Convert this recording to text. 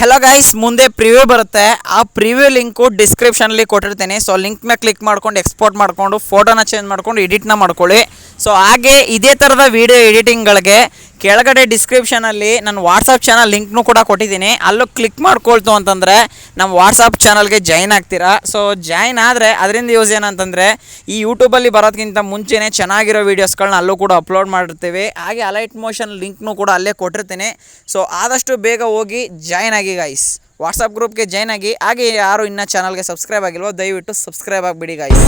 Hello guys, ಮುಂದೆ preview ಬರುತ್ತೆ. ಆ ಪ್ರಿವ್ಯೂ ಲಿಂಕು ಡಿಸ್ಕ್ರಿಪ್ಷನಲ್ಲಿ ಕೊಟ್ಟಿರ್ತೀನಿ. ಸೊ ಲಿಂಕ್ನ ಕ್ಲಿಕ್ ಮಾಡ್ಕೊಂಡು ಎಕ್ಸ್ಪೋರ್ಟ್ ಮಾಡಿಕೊಂಡು ಫೋಟೋನ ಚೇಂಜ್ ಮಾಡ್ಕೊಂಡು ಎಡಿಟ್ನ ಮಾಡ್ಕೊಳ್ಳಿ. ಸೊ ಹಾಗೆ ಇದೇ ಥರದ ವೀಡಿಯೋ ಎಡಿಟಿಂಗ್ಗಳಿಗೆ ಕೆಳಗಡೆ ಡಿಸ್ಕ್ರಿಪ್ಷನಲ್ಲಿ ನನ್ನ ವಾಟ್ಸಪ್ ಚಾನಲ್ ಲಿಂಕ್ನೂ ಕೂಡ ಕೊಟ್ಟಿದ್ದೀನಿ. ಅಲ್ಲೂ ಕ್ಲಿಕ್ ಮಾಡ್ಕೊಳ್ತು ಅಂತಂದರೆ ನಮ್ಮ ವಾಟ್ಸಪ್ ಚಾನಲ್ಗೆ ಜಾಯ್ನ್ ಆಗ್ತೀರಾ. ಸೊ ಜಾಯ್ನ್ ಆದರೆ ಅದರಿಂದ ಯೂಸ್ ಏನಂತಂದರೆ ಈ ಯೂಟ್ಯೂಬಲ್ಲಿ ಬರೋದಕ್ಕಿಂತ ಮುಂಚೆನೇ ಚೆನ್ನಾಗಿರೋ ವೀಡಿಯೋಸ್ಗಳನ್ನ ಅಲ್ಲೂ ಕೂಡ ಅಪ್ಲೋಡ್ ಮಾಡಿರ್ತೀವಿ. ಹಾಗೆ ಅಲೈಟ್ ಮೋಷನ್ ಲಿಂಕ್ನೂ ಕೂಡ ಅಲ್ಲೇ ಕೊಟ್ಟಿರ್ತೀನಿ. ಸೊ ಆದಷ್ಟು ಬೇಗ ಹೋಗಿ ಜಾಯ್ನ್ ಆಗಿ ಗೈಸ್, ವಾಟ್ಸಪ್ ಗ್ರೂಪ್ಗೆ ಜಾಯ್ನ್ ಆಗಿ. ಹಾಗೆ ಯಾರು ಇನ್ನೂ ಚಾನಲ್ಗೆ ಸಬ್ಸ್ಕ್ರೈಬ್ ಆಗಿಲ್ವೋ ದಯವಿಟ್ಟು ಸಬ್ಸ್ಕ್ರೈಬ್ ಆಗಿಬಿಡಿ ಗೈಸ್.